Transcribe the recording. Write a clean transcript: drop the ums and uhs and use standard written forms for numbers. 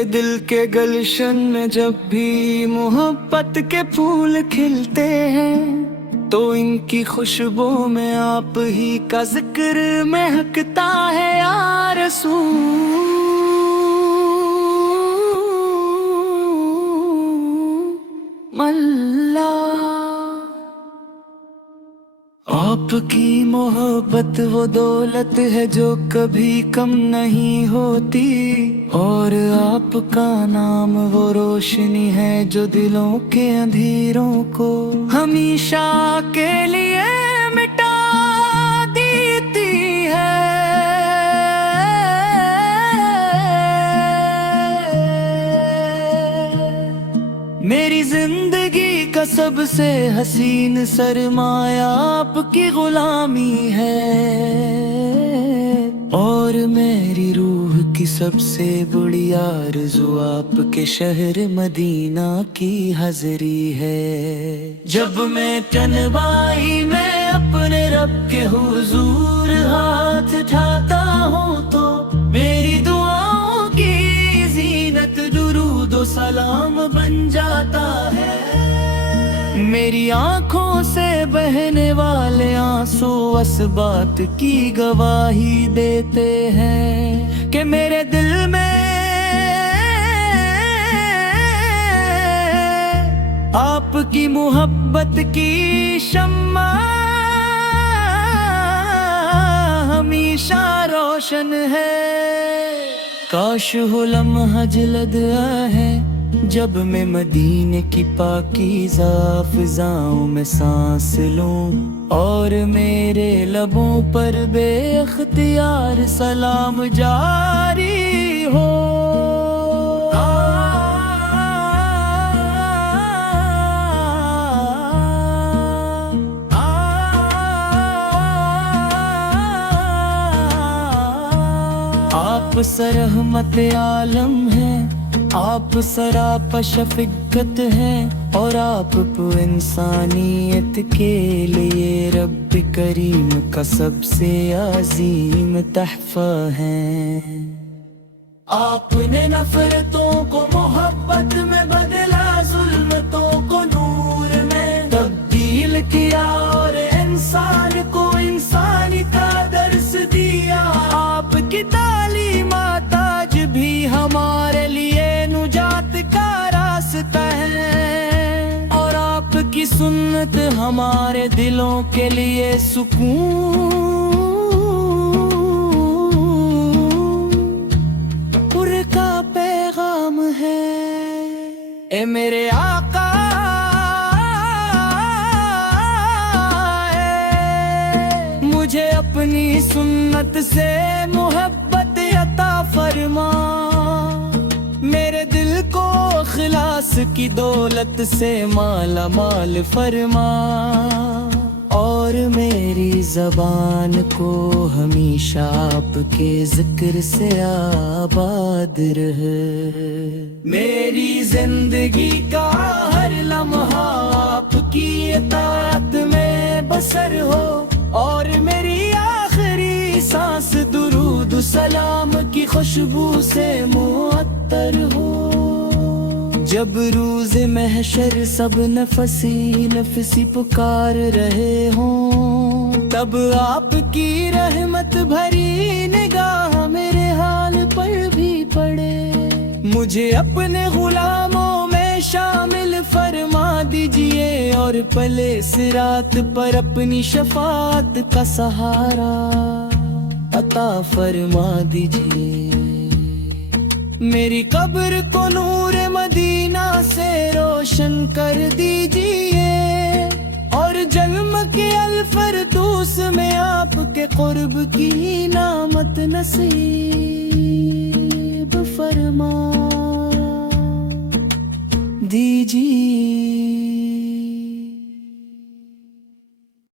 मेरे दिल के गलशन में जब भी मोहब्बत के फूल खिलते हैं तो इनकी खुशबू में आप ही का जिक्र महकता है या रसूल अल्लाह। आपकी मोहब्बत वो दौलत है जो कभी कम नहीं होती, और आपका नाम वो रोशनी है जो दिलों के अंधेरों को हमेशा के लिए मिटा देती है। मेरी जिंदगी का सबसे हसीन सरमाया आपकी गुलामी है, और मेरी रूह की सबसे बड़ी आरज़ू आपके शहर मदीना की हाज़री है। जब मैं तन्हाई में अपने रब के हुजूर हाथ उठाता हूँ तो मेरी दुआओं की ज़ीनत दुरूद और सलाम बन जाता है। मेरी आंखों से बहने वाले आंसू इस बात की गवाही देते हैं कि मेरे दिल में आपकी मोहब्बत की शम्मा हमेशा रोशन है। काश हो लम्हा जल्द है जब मैं मदीने की पाकीज़ा फिज़ाओं में सांस लूं, और मेरे लबों पर बेख्तियार सलाम जारी हो। आप सरहमत आलम हैं, आप सरापा शफ़क़त हैं, और आप इंसानियत के लिए रब करीम का सबसे अजीम तहफ़ा हैं। आपने नफ़रतों को मोहब्बत में बदला, ज़ुल्मतों को नूर में तब्दील किया, और इंसान को इंसानी का दर्स दिया। आपकी तालीमात आज भी हमारे लिए नुजात का रास्ता है, और आपकी सुन्नत हमारे दिलों के लिए सुकून का पैगाम है। ए मेरे आका मुझे अपनी सुन्नत से मोहब्बत अता फरमा, मेरे दिल को खिलास की दौलत से माला माल फरमा, और मेरी ज़बान को हमेशा आपके जिक्र से आबाद रहे। मेरी जिंदगी का हर लम्हा आपकी इताअत में बसर हो, और मेरी आखिरी सांस दुरूद सलाम की खुशबू से मुअत्तर हो। जब रोज़ महशर सब नफसी नफसी पुकार रहे हों, तब आपकी रहमत भरी निगाह मेरे हाल पर भी पड़े। मुझे अपने गुलामों में शामिल फरमा दीजिए, और पले सिरात पर अपनी शफाअत का सहारा अता फरमा दीजिए। मेरी कब्र को नूर मदीना से रोशन कर दीजिए, और जन्म के अल-फरदौस में आपके कुर्ब की नामत नसीब फरमा दीजिए।